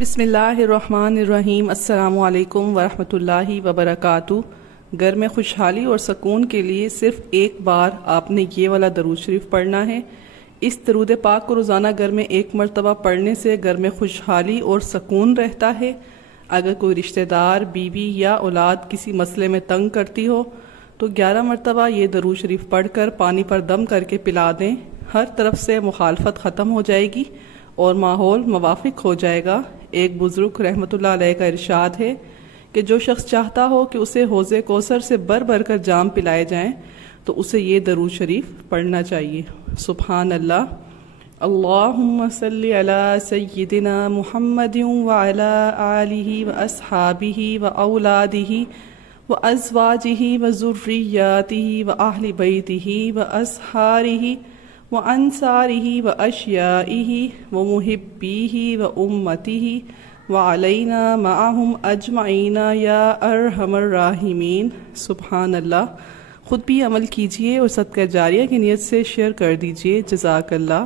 بسم اللہ الرحمن الرحیم۔ السلام علیکم ورحمۃ اللہ وبرکاتہ۔ گھر میں خوشحالی اور سکون کے لیے صرف ایک بار آپ نے یہ والا درود شریف پڑھنا ہے۔ اس درود پاک کو روزانہ گھر میں ایک مرتبہ پڑھنے سے گھر میں خوشحالی اور سکون رہتا ہے۔ اگر کوئی رشتہ دار، بیوی یا اولاد کسی مسئلے میں تنگ کرتی ہو تو 11 مرتبہ یہ درود شریف پڑھ کر پانی پر دم کر کے پلا دیں۔ ہر طرف سے مخالفت ختم ہو جائے گی اور ماحول موافق ہو جائے گا۔ ایک بزرگ رحمۃ اللہ علیہ کا ارشاد ہے کہ جو شخص چاہتا ہو کہ اسے حوض کوثر سے بھر کر جام پلائے جائیں تو اسے یہ درود شریف پڑھنا چاہیے۔ سبحان اللہ، اللہم صلی علی سیدنا محمد وعلی آلہ واصحابہ واولادہ وازواجہ وذریاتہ واہل بیتہ واصحارہ وانصارہ واشیائہ ومحبیہ وامتہ وعلینا معہم اجمعین یا ارحم الراحمین۔ سبحان اللہ۔ خود بھی عمل کیجیے اور صدقہ جاریہ کی نیت سے شیئر کر دیجیے۔ جزاک اللہ۔